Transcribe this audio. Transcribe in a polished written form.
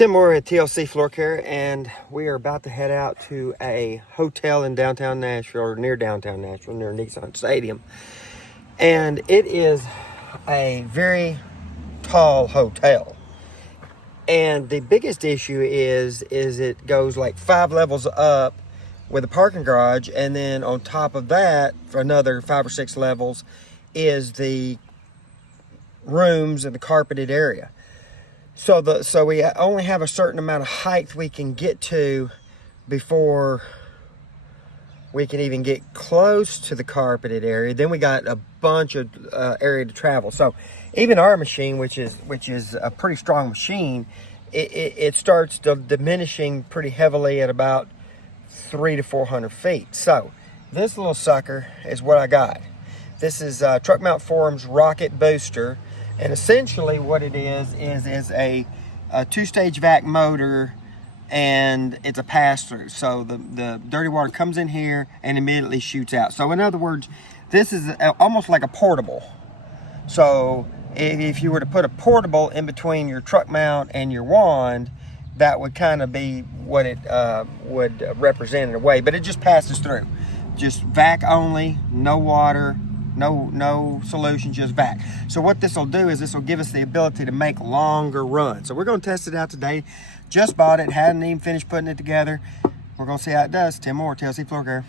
Tim Moore at TLC Floor Care, and we are about to head out to a hotel in downtown Nashville, or near downtown Nashville, near Nissan Stadium. And it is a very tall hotel. And the biggest issue is it goes like 5 levels up with a parking garage, and then on top of that, for another 5 or 6 levels, is the rooms and the carpeted area. So we only have a certain amount of height we can get to before we can even get close to the carpeted area. Then we got a bunch of area to travel. So even our machine, which is a pretty strong machine, it starts diminishing pretty heavily at about 300 to 400 feet. So this little sucker is what I got. This is Truck Mount Forum's Rocket Booster. And essentially what it is a 2-stage vac motor, and it's a pass-through. So the dirty water comes in here and immediately shoots out. So in other words, this is almost like a portable. So if you were to put a portable in between your truck mount and your wand, that would kind of be what it would represent in a way. But it just passes through. Just vac only, no water, no solution, just vac. So what this will do is this will give us the ability to make longer runs. So we're going to test it out today. Just bought it, hadn't even finished putting it together. We're going to see how it does. Tim Moore, TLC Floor Care.